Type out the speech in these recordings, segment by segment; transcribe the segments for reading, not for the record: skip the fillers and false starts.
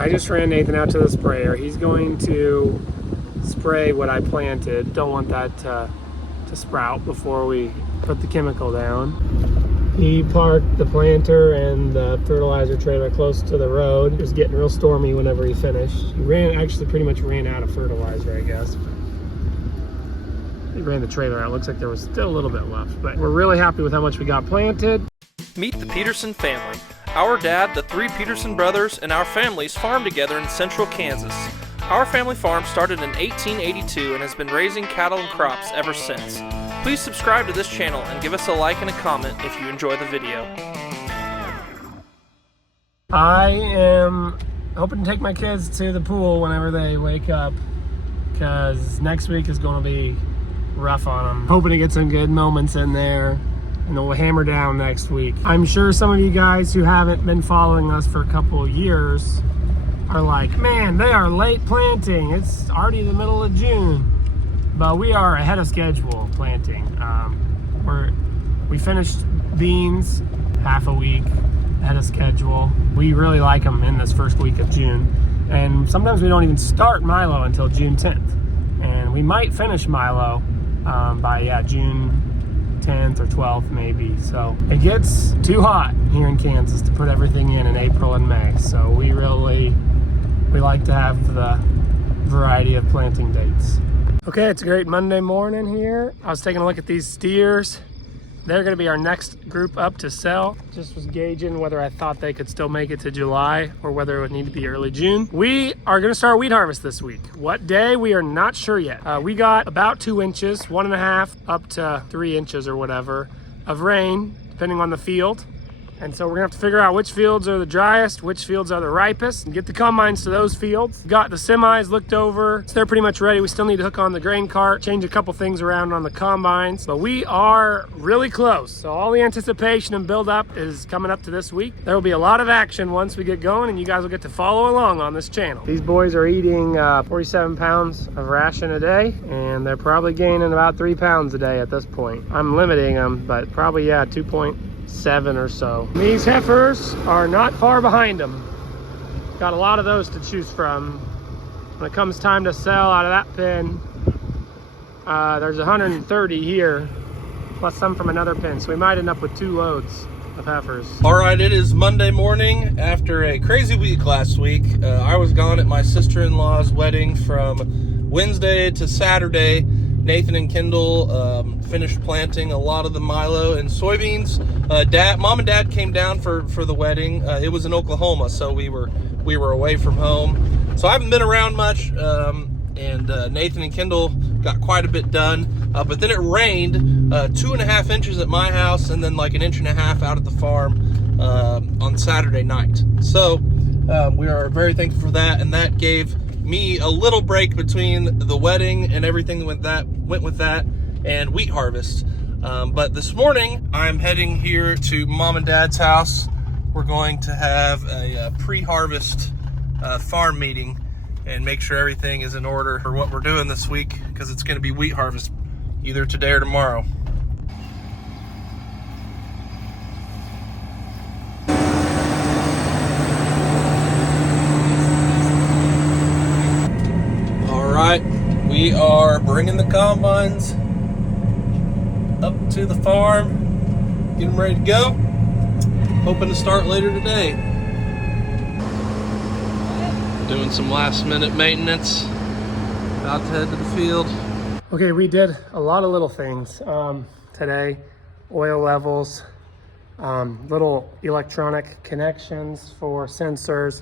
I just ran Nathan out to the sprayer. He's going to spray what I planted. Don't want that to sprout before we put the chemical down. He parked the planter and the fertilizer trailer close to the road. It was getting real stormy whenever he finished. He actually pretty much ran out of fertilizer, I guess. He ran the trailer out. Looks like there was still a little bit left, but we're really happy with how much we got planted. Meet the Peterson family. Our dad, the three Peterson brothers, and our families farm together in central Kansas. Our family farm started in 1882 and has been raising cattle and crops ever since. Please subscribe to this channel and give us a like and a comment if you enjoy the video. I am hoping to take my kids to the pool whenever they wake up, because next week is going to be rough on them. Hoping to get some good moments in there, and then we'll hammer down next week. I'm sure some of you guys who haven't been following us for a couple of years are like, man, they are late planting. It's already the middle of June. But we are ahead of schedule planting. We finished beans half a week ahead of schedule. We really like them in this first week of June. And sometimes we don't even start Milo until June 10th. And we might finish Milo by June 10th or 12th maybe. So it gets too hot here in Kansas to put everything in April and May. So we like to have the variety of planting dates. Okay, it's a great Monday morning here. I was taking a look at these steers. They're gonna be our next group up to sell. Just was gauging whether I thought they could still make it to July or whether it would need to be early June. We are gonna start wheat harvest this week. What day, we are not sure yet. We got about 2 inches, 1.5 up to 3 inches or whatever of rain, depending on the field. And so we're gonna have to figure out which fields are the driest, which fields are the ripest, and get the combines to those fields. Got the semis looked over, so they're pretty much ready. We still need to hook on the grain cart, change a couple things around on the combines, but we are really close. So all the anticipation and build up is coming up to this week. There will be a lot of action once we get going, and you guys will get to follow along on this channel. These boys are eating 47 pounds of ration a day, and they're probably gaining about 3 pounds a day at this point. I'm limiting them, but probably 2.7 or so. These heifers are not far behind them. Got a lot of those to choose from. When it comes time to sell out of that pen, there's 130 here, plus some from another pen, so we might end up with 2 loads of heifers. All right, it is Monday morning after a crazy week last week. I was gone at my sister-in-law's wedding from Wednesday to Saturday. Nathan and Kendall finished planting a lot of the milo and soybeans. Mom and Dad came down for the wedding. It was in Oklahoma, so we were away from home. So I haven't been around much, and Nathan and Kendall got quite a bit done. But then it rained 2.5 inches at my house, and then like 1.5 inches out at the farm on Saturday night. So we are very thankful for that, and that gave me a little break between the wedding and everything went with that and wheat harvest. But this morning I'm heading here to Mom and Dad's house. We're going to have a pre-harvest farm meeting and make sure everything is in order for what we're doing this week, because it's going to be wheat harvest either today or tomorrow. We are bringing the combines up to the farm, getting ready to go. Hoping to start later today. Doing some last minute maintenance. About to head to the field. Okay, we did a lot of little things today. Oil levels, little electronic connections for sensors.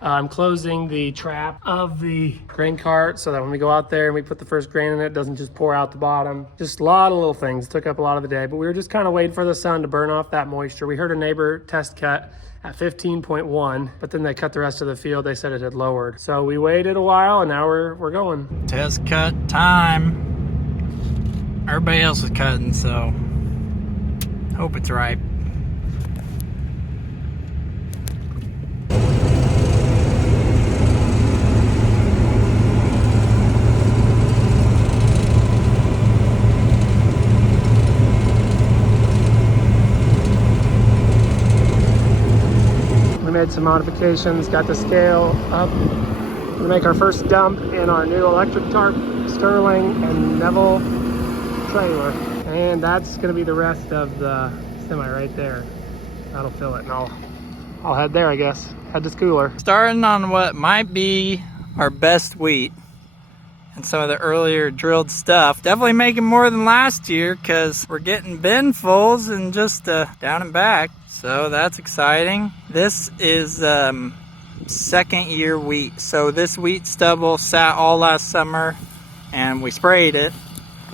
I'm closing the trap of the grain cart so that when we go out there and we put the first grain in it, it doesn't just pour out the bottom. Just a lot of little things. Took up a lot of the day, but we were just kind of waiting for the sun to burn off that moisture. We heard a neighbor test cut at 15.1, but then they cut the rest of the field. They said it had lowered. So we waited a while, and now we're going. Test cut time. Everybody else is cutting, so hope it's right. made made some modifications, got the scale up to make our first dump in our new electric tarp, Sterling and Neville trailer. And that's gonna be the rest of the semi right there. That'll fill it, and I'll head there, I guess. Head to Schooler. Starting on what might be our best wheat and some of the earlier drilled stuff. Definitely making more than last year because we're getting binfuls and just down and back. So that's exciting. This is second year wheat. So this wheat stubble sat all last summer and we sprayed it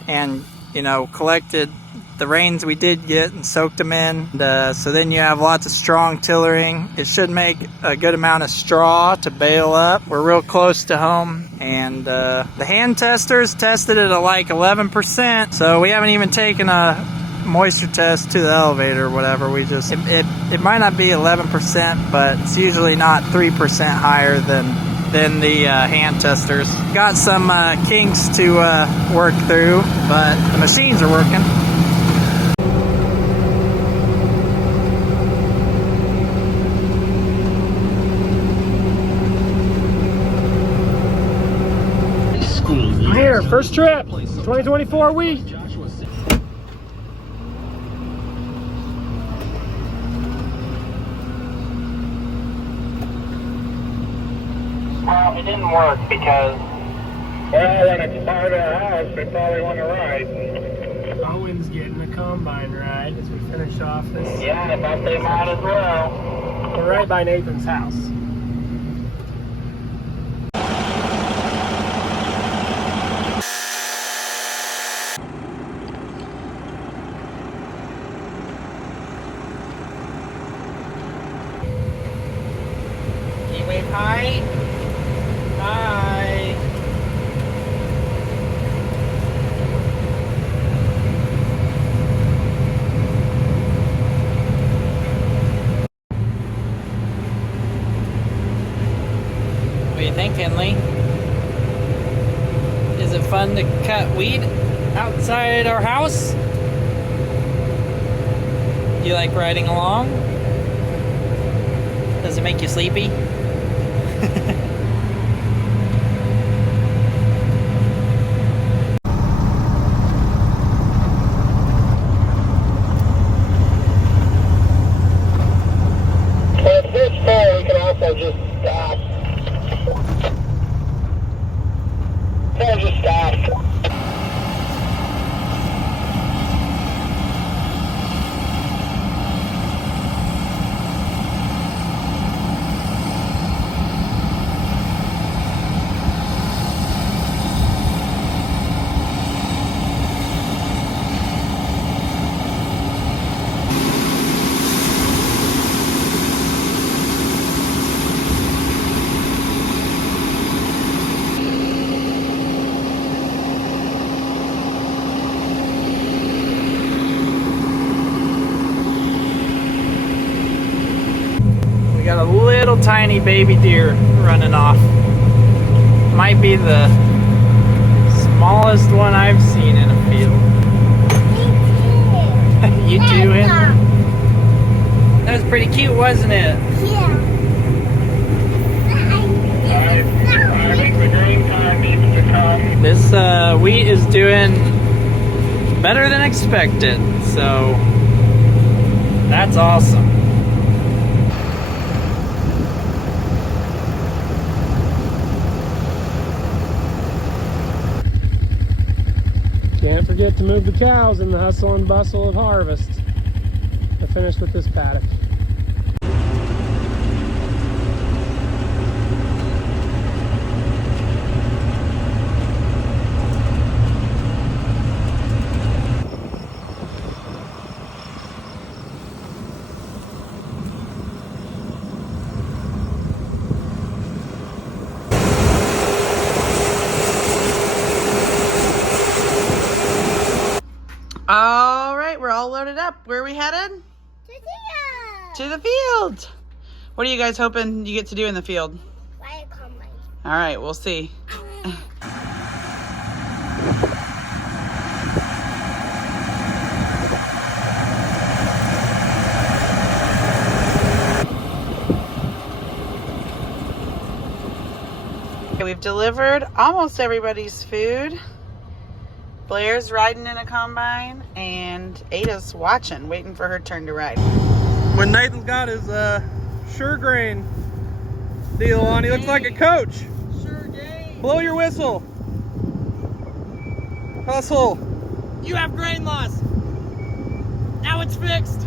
and, you know, collected the rains we did get and soaked them in. So then you have lots of strong tillering. It should make a good amount of straw to bale up. We're real close to home, and the hand testers tested it at like 11%. So we haven't even taken a moisture test to the elevator or whatever. We just, it might not be 11%, but it's usually not 3% higher than the hand testers. Got some kinks to work through, but the machines are working. I'm here, first trip, 2024 wheat. Well, it didn't work because... Well, when it's part of our house, we probably want to ride. Owen's getting a combine ride as we finish off this. Yeah, I thought they might as well. We're right by Nathan's house. Can you wave hi? Hi. What do you think, Henley? Is it fun to cut weed outside our house? Do you like riding along? Does it make you sleepy? If this fall, we can also just stop. We'll just stop. We got a little tiny baby deer running off. Might be the smallest one I've seen in a field. You too, Henry? That was pretty cute, wasn't it? I think the green time needs to come. This wheat is doing better than expected, so that's awesome. Can't forget to move the cows in the hustle and bustle of harvest. To finish with this paddock. All right, we're all loaded up. Where are we headed? To the field. What are you guys hoping you get to do in the field? Ride a combine. All right, we'll see. Okay, we've delivered almost everybody's food. Blair's riding in a combine, and Ada's watching, waiting for her turn to ride. When Nathan's got his sure grain deal on, he looks like a coach. Sure game. Blow your whistle. Hustle. You have grain loss. Now it's fixed.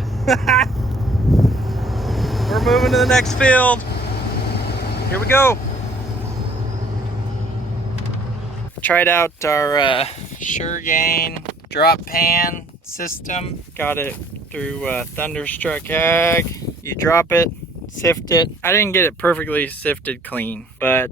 We're moving to the next field. Here we go. Tried out our Sure Gain drop pan system. Got it through Thunderstruck Ag. You drop it, sift it. I didn't get it perfectly sifted clean, but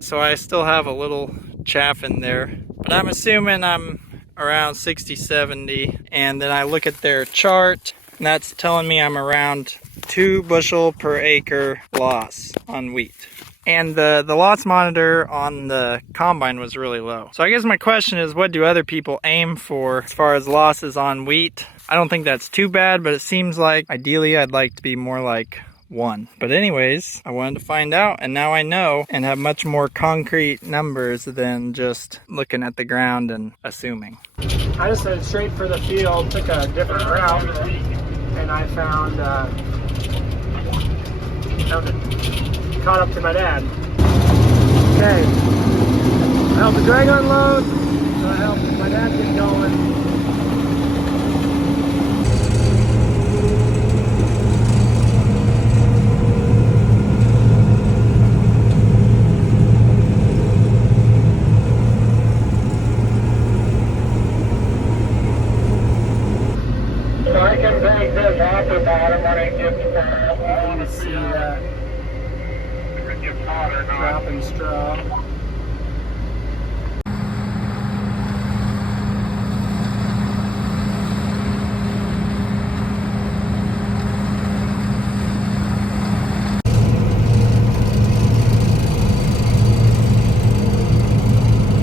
so I still have a little chaff in there. But I'm assuming I'm around 60, 70. And then I look at their chart, and that's telling me I'm around 2 bushel per acre loss on wheat. And the loss monitor on the combine was really low. So I guess my question is, what do other people aim for as far as losses on wheat? I don't think that's too bad, but it seems like ideally I'd like to be more like 1. But anyways, I wanted to find out, and now I know and have much more concrete numbers than just looking at the ground and assuming. I just headed straight for the field, took a different route, and I found it. Caught up to my dad. Okay. I helped the drag unload, so I helped my dad get going. So I can break this off the bottom when it gets full. You can see that. Dropping straw.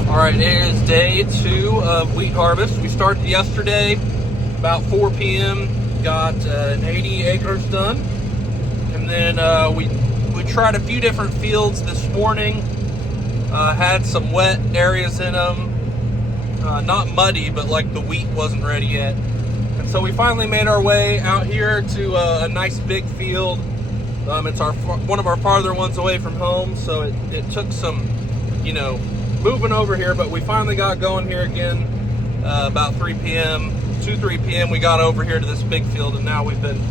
All right, it is day 2 of wheat harvest. We started yesterday about 4 p.m. Got 80 acres done, and then we tried a few different fields this morning. Had some wet areas in them, not muddy, but like the wheat wasn't ready yet. And so we finally made our way out here to a nice big field. It's one of our farther ones away from home, so it took some, moving over here, but we finally got going here again about 3 p.m. 3 p.m. we got over here to this big field, and now we've been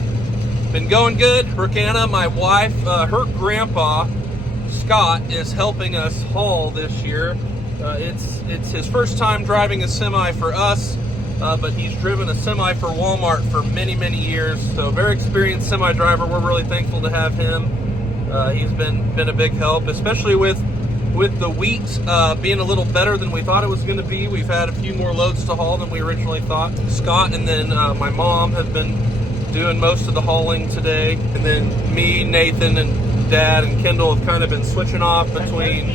going good. Ricana, my wife, her grandpa Scott is helping us haul this year. It's his first time driving a semi for us, but he's driven a semi for Walmart for many years, so very experienced semi driver. We're really thankful to have him. He's been a big help, especially with the wheat being a little better than we thought it was going to be. We've had a few more loads to haul than we originally thought. Scott and then my mom have been doing most of the hauling today, and then me, Nathan, and Dad and Kendall have kind of been switching off between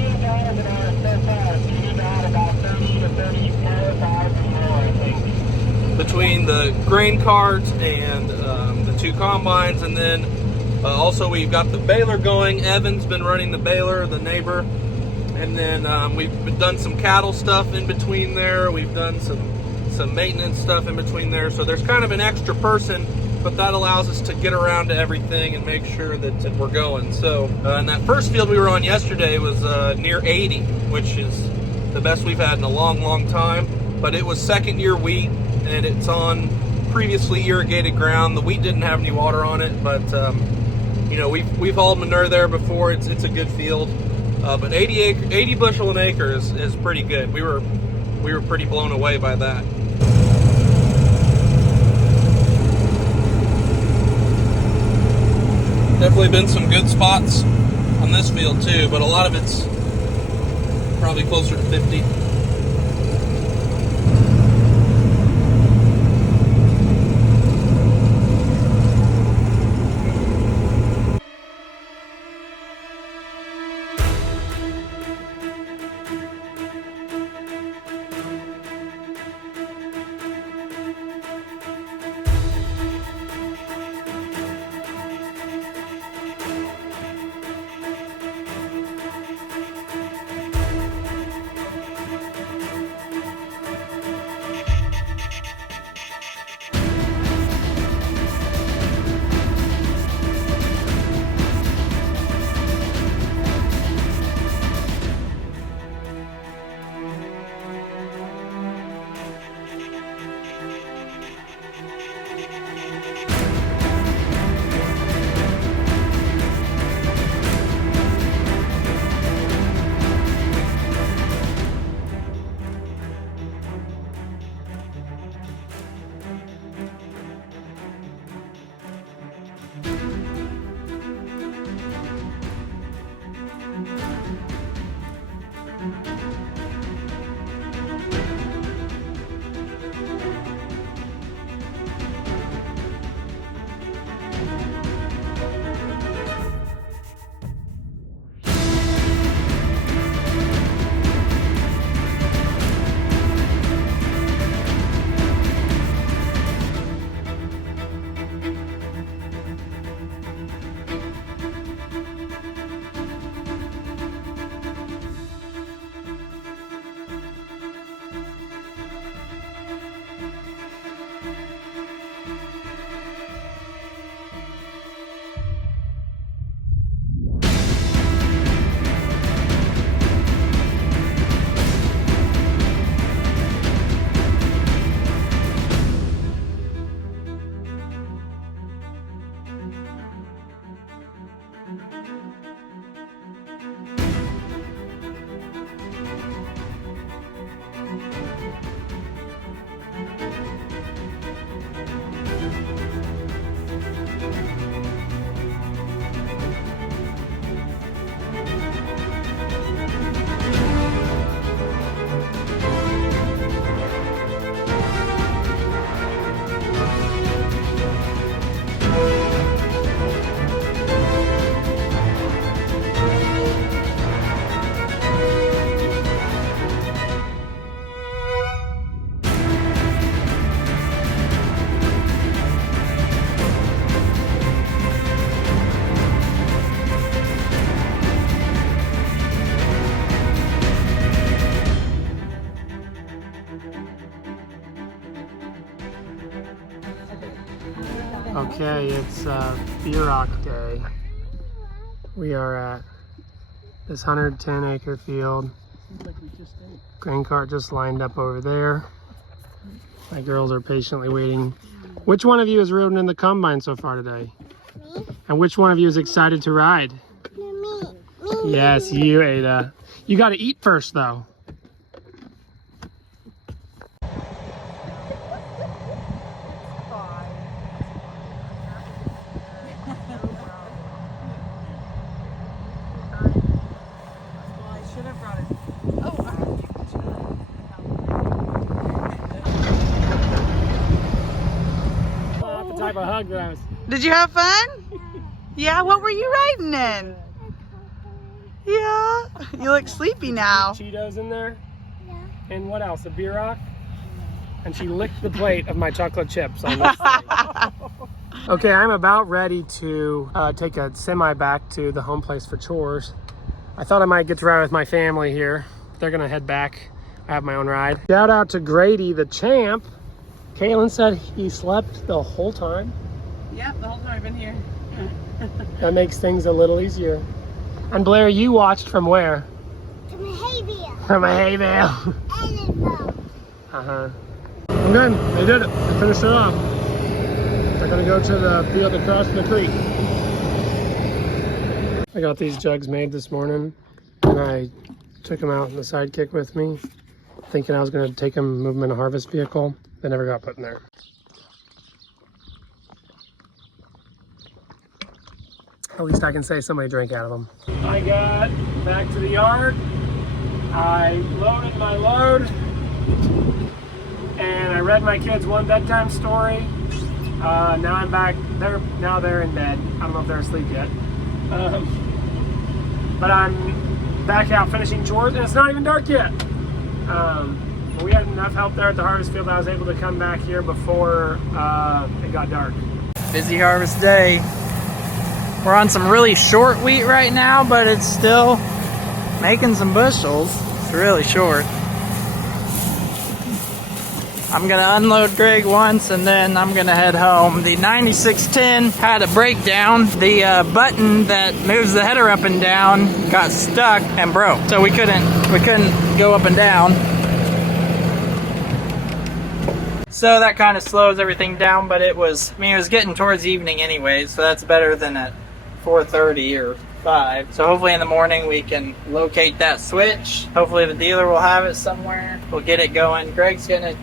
the grain carts and the 2 combines, and then also we've got the baler going. Evan's been running the baler, the neighbor, and then we've done some cattle stuff in between there. We've done some maintenance stuff in between there, so there's kind of an extra person, but that allows us to get around to everything and make sure that we're going. So and that first field we were on yesterday was near 80, which is the best we've had in a long time, but it was second year wheat, and it's on previously irrigated ground. The wheat didn't have any water on it, but we've hauled manure there before. It's a good field, but 80 bushel an acre is pretty good. We were pretty blown away by that. Definitely been some good spots on this field too, but a lot of it's probably closer to 50. Okay, it's Rock Day. We are at this 110-acre field. Grain cart just lined up over there. My girls are patiently waiting. Which one of you has ridden in the combine so far today? Me. And which one of you is excited to ride? Me. Yes, you, Ada. You got to eat first, though. Type of hug that I was. Did you have fun? Yeah, what were you riding in? Yeah, you look sleepy now. Cheetos in there. Yeah. And what else? A beer rock? And she licked the plate of my chocolate chips on this thing. Okay, I'm about ready to take a semi back to the home place for chores. I thought I might get to ride with my family here. They're gonna head back. I have my own ride. Shout out to Grady, the champ. Kaylin said he slept the whole time. Yep, the whole time I've been here. That makes things a little easier. And Blair, you watched from where? From a hay bale. From a hay bale. Uh-huh. And then they did it. They finished it off. They're gonna go to the field across the creek. I got these jugs made this morning, and I took them out in the sidekick with me, thinking I was gonna take them, move them in a harvest vehicle. They never got put in there. At least I can say somebody drank out of them. I got back to the yard. I loaded my load, and I read my kids one bedtime story. Now I'm back. They're in bed. I don't know if they're asleep yet. But I'm back out finishing chores, and it's not even dark yet. We had enough help there at the harvest field that I was able to come back here before it got dark. Busy harvest day. We're on some really short wheat right now, but it's still making some bushels. It's really short. I'm gonna unload Greg once and then I'm gonna head home. The 9610 had a breakdown. The button that moves the header up and down got stuck and broke. So we couldn't go up and down. So that kind of slows everything down, but it was getting towards evening anyway, so that's better than at 4:30 or 5. So hopefully in the morning we can locate that switch. Hopefully the dealer will have it somewhere. We'll get it going. Greg's gonna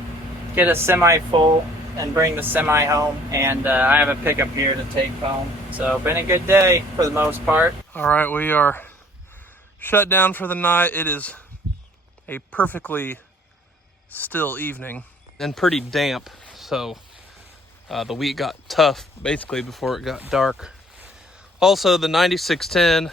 get a semi full and bring the semi home, and I have a pickup here to take home. So been a good day for the most part. All right, we are shut down for the night. It is a perfectly still evening and pretty damp, so the wheat got tough basically before it got dark. Also, the 9610,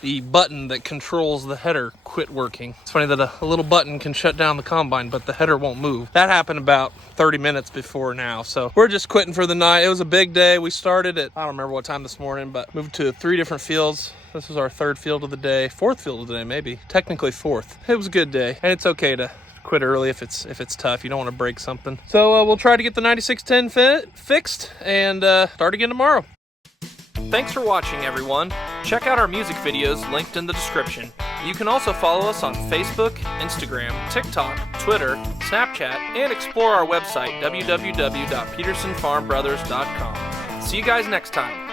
the button that controls the header quit working. It's funny that a little button can shut down the combine, but the header won't move. That happened about 30 minutes before now, so we're just quitting for the night. It was a big day. We started at, I don't remember what time this morning, but moved to 3 different fields. This was our 3rd field of the day, 4th field of the day, maybe. Technically 4th. It was a good day, and it's okay to quit early if it's tough. You don't want to break something. So we'll try to get the 9610 fixed and start again tomorrow. Thanks for watching, everyone. Check out our music videos linked in the description. You can also follow us on Facebook, Instagram, TikTok, Twitter, Snapchat, and explore our website, www.petersonfarmbrothers.com. See you guys next time.